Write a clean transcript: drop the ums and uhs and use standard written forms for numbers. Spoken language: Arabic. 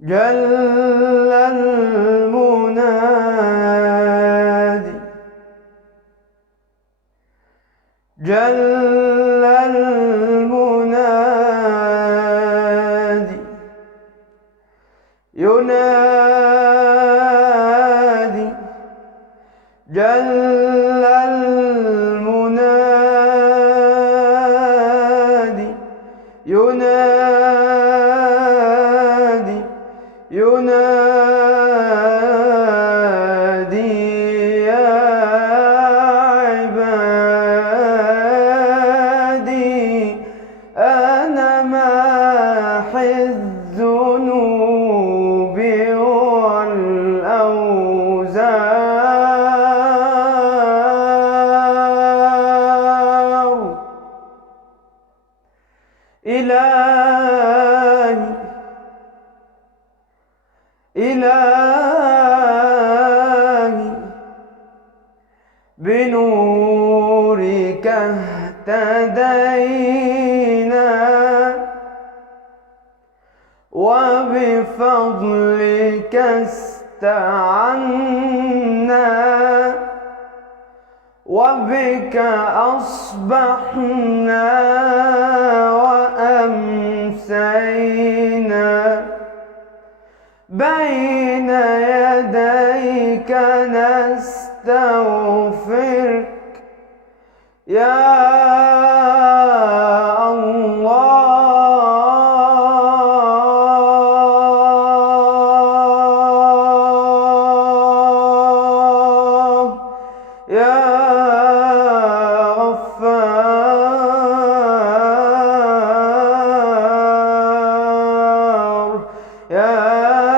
جل المنادي جل المنادي ينادي جل المنادي ينادي ينادي يا عبادي أنا ماحي الذنوب والأوزار إلهي بنورك اهتدينا وبفضلك استعنا وبك أصبحنا وأمسينا بين يديك نستغفرك يا الله يا غفار يا